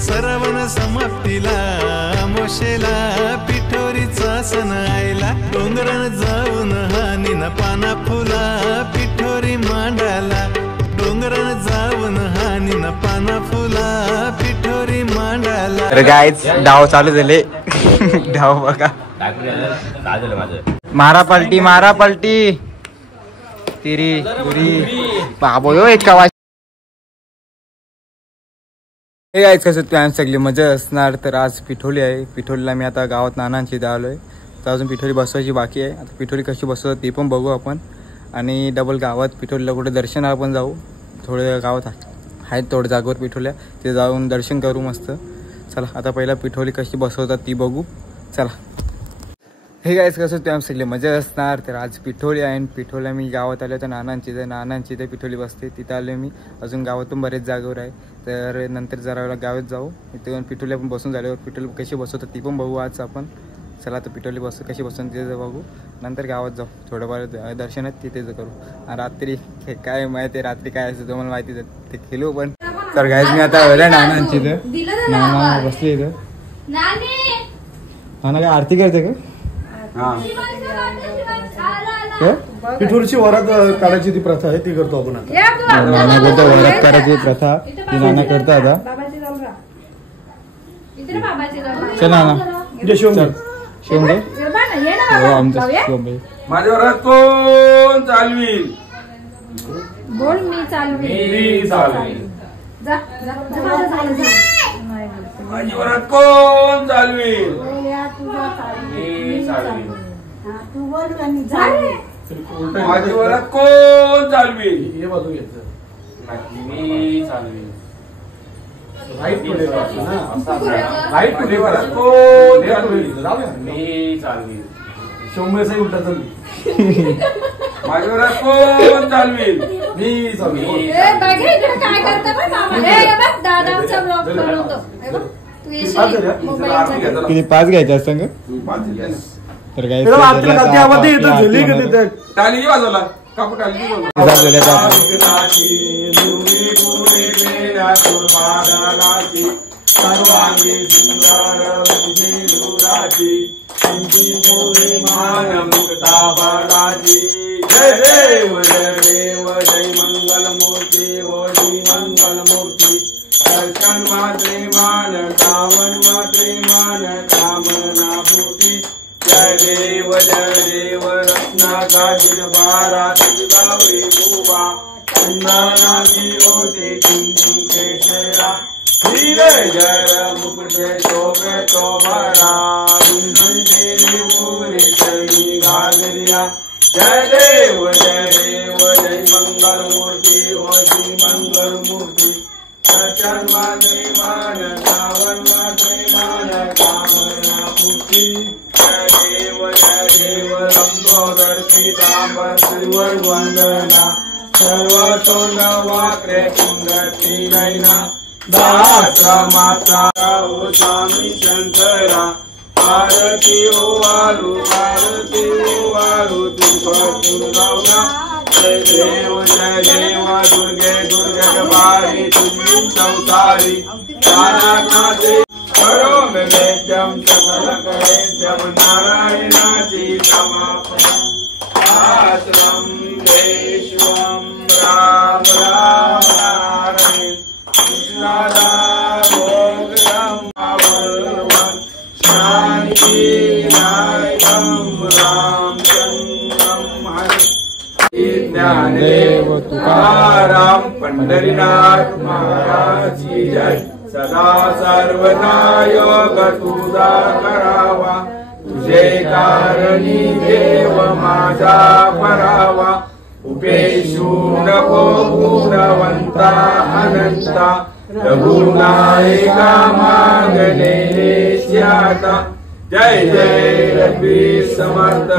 सरवण समाप्तीला मोशेला पिठोरीचा सण आयला डोंगरान जाऊन हानीना पाना फुला पिठोरी मांडाला डोंगरान जाऊन हानीना पाना फुला पिठोरी मांडाला। तर गाईज डाव चालू झाले डाव बघा मारा पलटी तिरी बाबो यो एक का हे गाईज कसं प्लॅन सगळी मजा असणार। तर आज पिठोली आहे, पिठोलीला मी आता गावात नानांची इथं आलोय तर अजून पिठोली बसवायची बाकी आहे। आता पिठोली कशी बसवतात ते पण बघू आपण आणि डबल गावात पिठोलीला कुठे दर्शनाला पण जाऊ। थोडे गावात आहेत थोड्या जागेवर पिठोल्या ते जाऊन दर्शन करू मस्त। चला आता पहिला पिठोली कशी बसवतात ती बघू चला। हे गाईज कसं ते सगळे मजा असणार। तर आज पिठोली आहे आणि पिठोल्या मी गावात आलो तर नानांची ते पिठोली बसते तिथं आलो मी। अजून गावातून बरेच जागेवर आहे तर नंतर जरा वेळा गावात जाऊ इथे पिठोली पण बसून झाल्यावर पिठोली कशी बसवतात ती पण बघू आज आपण। चला तर पिठोली कशी बसून तिथे बघू नंतर गावात जाऊ थोडंफार दर्शन आहेत तिथेच करू। रात्री काय माहिती आहे रात्री काय असतं तुम्हाला माहिती ते खेळू पण। तर गाईज मी आता आलोय नानांची इथं नाना बसले इथं नाना काय आरती करते का पिठोरीची वरात काढायची ती प्रथा आहे ती करतो आपण आता। नाना करतो वरात करायची प्रथा ती नाना करतो आता। चला ना शिवंगे माझ्या वरात कोण चालवील बोल मी चालवील माझी वरात कोण चालवील मी चालवील माझी वरात कोण चालवील हे बाजू घ्यायचं मी चालवील राईट पुढे वरात कोण चालवील जाऊया मी चालवील शंभरचाही उलटा चालली माझी वरात कोण चालवील मी चालली किती 5 घ्यायचे असतं का तर काय टाळी वाजवला कापू टाळी सर्वांगी मान मुक्ता बलाची जय देव जय मंगल मूर्ती ओ श्री मंगल मूर्ती दर्शन मात्रे मान कामन मात्रे मान कामना पूर्ती जय देव रत्नाकाशित बारा गौरी भूवा चंदनाची होते कुंकुम केशरा हीरे जर मुकुटे शोभे तोमरा गुंजनदेवी पूरी चरणी घागरिया जय देव जय मंगल मूर्ति ओ श्री मंगल मूर्ति दर्शन मात्रे मान कावन मात्रे मान कामना पूर्ति जय देव लंबोदर पीतांबर श्रीवर वंदना सर्वतोंड वाक्रे कुंडती नैना दासा माता ओ स्वामी शंकरा आरती ओ वालू तुझा जय देव दुर्गे दुर्गे तुझी संसारी नानाथे करो में वेद्यम सकल करेद्यम नारायणाची समापना आश्रम देशवम राम नारायण ज्ञानदेव तुकाराम पंढरीनाथ महाराज की जय। सदा सर्वदा योग तुझा करावा तुझे कारणी देव माझा परावा उपेशू नको गुणवंता अनंता रघुनायका मागणे श्याता जय जय रघुवीर समर्थ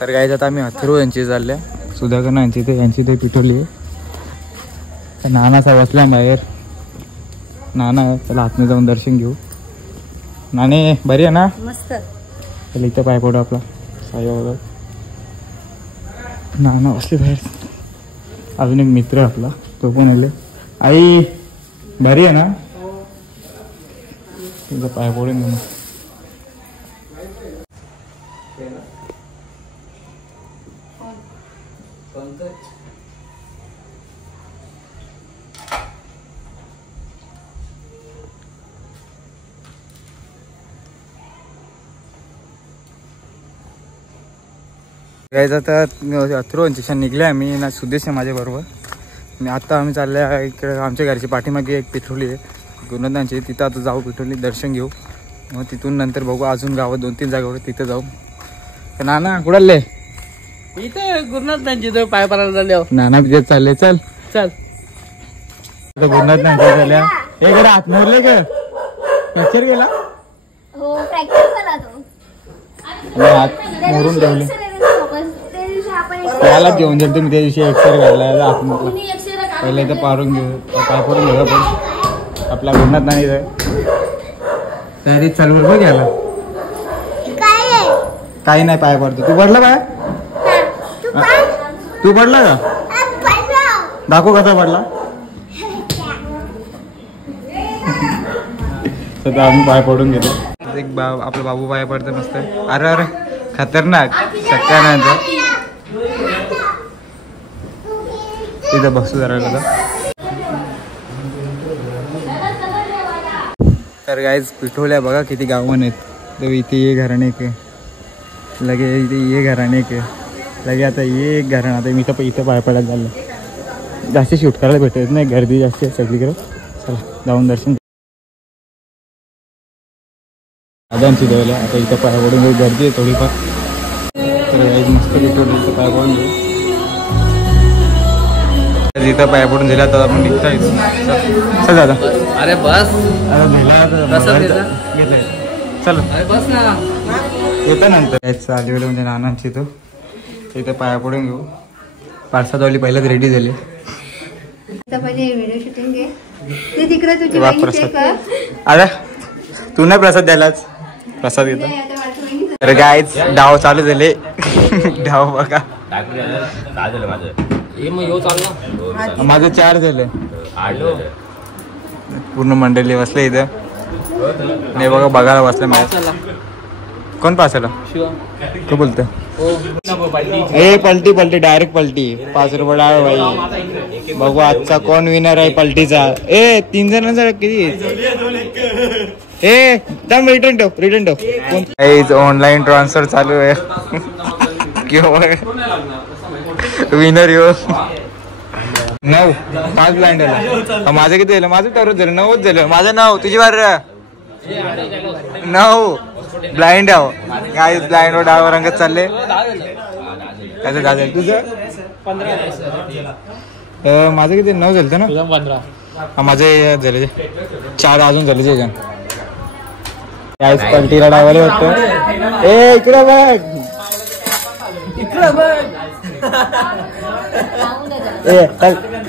तर काय आता आम्ही अथर्व यांची चालल्या सुधाकर यांची ते पिठोली आहे। नानासा बसल्या बाहेर नाना चला आतमध्ये जाऊन दर्शन घेऊ। नाणे बरी आहे ना? मस्त चला इथं पाय पडू आपला साई बाबा नाना बसले बाहेर. अजून एक मित्र आहे आपला, तो पण आले. आई भारी आहे ना, तुझा पाय पडून घेऊन. गायचं आता अथर्व स्टेशन निघले आम्ही ना. सुदेश आहे माझ्याबरोबर. आणि आता आम्ही चालले इकडे आमच्या घरच्या पाठीमागे एक पिठोली आहे गुरुनाथांची, तिथं आता जाऊ, पिठोली दर्शन घेऊ. मग तिथून नंतर बघू अजून गावात 2-3 जागावर तिथं जाऊ. नाना कुडाले इथे गुरुनाथांची पाय पडायला झाले. नाना तिथे चालले. चल चल गुरुनाथांच्या झाल्या. हे कडे हात मोरले का, फ्रॅक्चर गेला. हो फ्रॅक्चर झाला तो. हात मोरून ठेवले. त्याला घेऊन जाईल तुम्ही त्या दिवशी एक्सरे काढला हात मोरला. पहिले तर पारून घेऊ, पाय पडून घेऊ पण आपला गुरुनाथ नाही तयारी चालू बघ घ्यायला. काही नाही पाय पडतो. तू पडला पाय, तू पडला का, दाखव कसा पडला. तर आम्ही पाय पडून घेतो. एक आपला बाबू पाय पडतं मस्त. अरे अरे खतरनाक शक्य नाही. तिथं बसू जरा का. तर गाईज पिठोल्या बघा किती गावं आहेत. तर इथे ये घराणे एक लगे, इथे ये घराणे एक लगे. आता ये एक घराणं. आता मी तर इथं पाय पडायला झालं. जास्त शूट करायला भेटत नाही, गर्दी जास्त आहे सगळीकडे. चला जाऊन दर्शन. दादांची देवल्या आता इथं पाय पडून घेऊ. गर्दी आहे थोडीफार. तर गाईज मस्त पिठोली इथं पाय पडून घेऊ. इथं पाय पडून दिला तर आपण निघता येतो. चल दादा. अरे बस चल बस ना. येतं नंतर यायचं आलीकडे म्हणजे नानांची. तो इथं पाया पडून घेऊ. पार्सादवाली पहिलाच रेडी झाली. पहिले व्हिडिओ शूटिंग घे. ते तिकडे तुझी बहीण चेक कर. अरे तू नाही प्रसाद द्यायलाच, प्रसाद घेतो. तर गाईज डाव चालू झाले. डाव बघा माझं 4 झालं. पूर्ण मंडळी बसले इथं. नाही बघा बघायला बसलं माझ्या. कोण पासाला तो बोलतो. ए पलटी पलटी डायरेक्ट पलटी. 5 रुपये डाळ भाई. बघू आजचा कोण विनर आहे पलटीचा. ए 3 जणांचा किती. ए थांब रिटर्न ठेव. ऑनलाईन ट्रान्सफर चालू आहे. विनर यो 9 5 ब्लाइंड आला. माझं किती झालं. माझं ठरवत झालं 9च झालं. माझं 9. तुझी बार 9 ब्लाइंड आहो. काय ब्लाइंड वर डाव रंगत चालले. त्याचं काय झालं तुझं. माझं किती 9 झालं ना. 15. माझे झाले 4 अजून झाले जे जण. काहीच पलटीला डावाले होतं. ए इकडे बघ.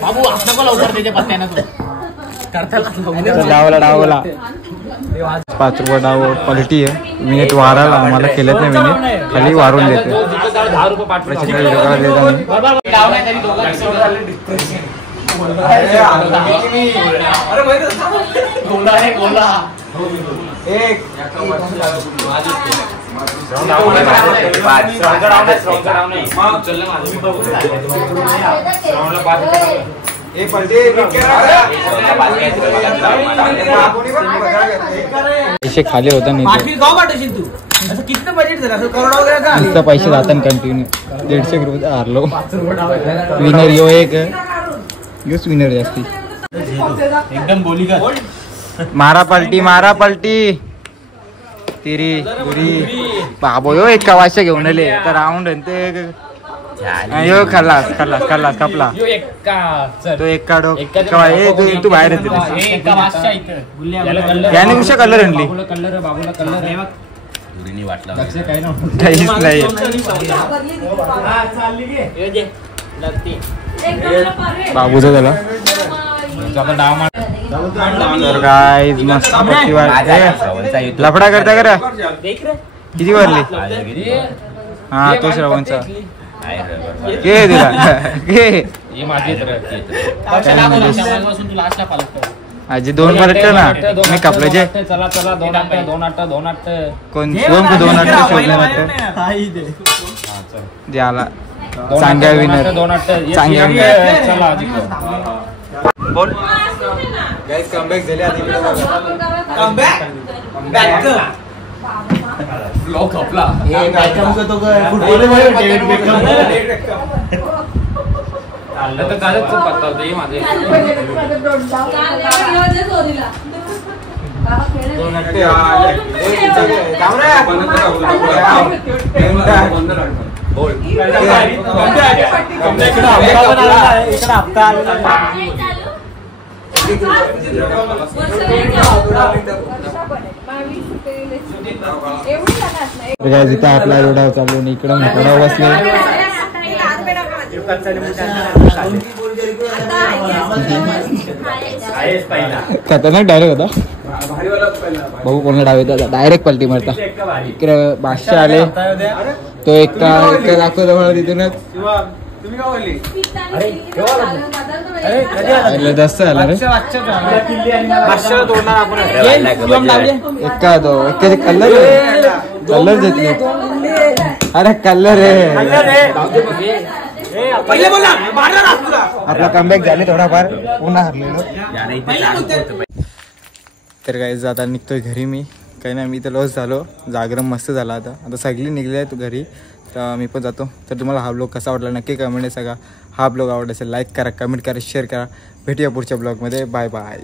बाबू आपल्या लवकर त्याच्या पत्त्यानं डावला 5 रुपये डाव पलटी आहे. मिनिट वाराला आम्हाला केलेत नाही. मिनिट खाली वारून देते. 10 रुपये पैसे खाली होता नाही. किती बजेट झालं करोड वगैरे का. इतका पैसे जातात कंटिन्यू. 150 रुपये हारलो. विनर यो एक योच विनर जास्ती. एकदम बोली का. मारा पलटी तिरी गुरी. बाबो यो एक वाशा घेऊन आले. तर राऊंड ते यो खल्लास कपला. तो एक काढो. तू बाहेर येते. याने कुठच्या कलर आणली. काहीच नाही. बाबूचा झाला. तर काय मस्त लफडा करता करा. किती वारली. हा तो श्रवणचा घे तुला घे हे माझे आजी 2 पलट ना मी कापलं जे चला चला 2 8 कोण शिवम को 2 8 शोधले वाटतं जे आला चांगला विनर चांगला चला बोल गाइस कमबॅक झाले आता इकडे बघा ब्लॉक आपला हे बेकहमचा तो फुटबॉल आहे डेव्हिड बेकहम चाललं तर कालच पत्ता होतं हे माझे इथं आपला एवढा चालू आणि इकडे मोठा बसले खतरनाक डायरेक्ट होता भाऊ कोणा डाव येतात डायरेक्ट पलटी मारता इकडे बादशाह आले तो एका दाखवतो मला तिथूनच दस्त आला रे एका तो एका कलर कलर घेतले अरे कलर आपला कमबॅक झाले थोडाफार पुन्हा हरलेलो तर काही आता निघतोय घरी मी काही नाही मी तर लॉस झालो जागरण मस्त झाला आता सगळी निघली आहे तू घरी तर मी पण जातो तर तुम्हाला हा ब्लॉग कसा वाटला नक्की कमेंट आहे सगळा हा ब्लॉग आवडला असेल लाईक करा कमेंट करा शेअर करा भेटूया पुढच्या ब्लॉगमध्ये बाय बाय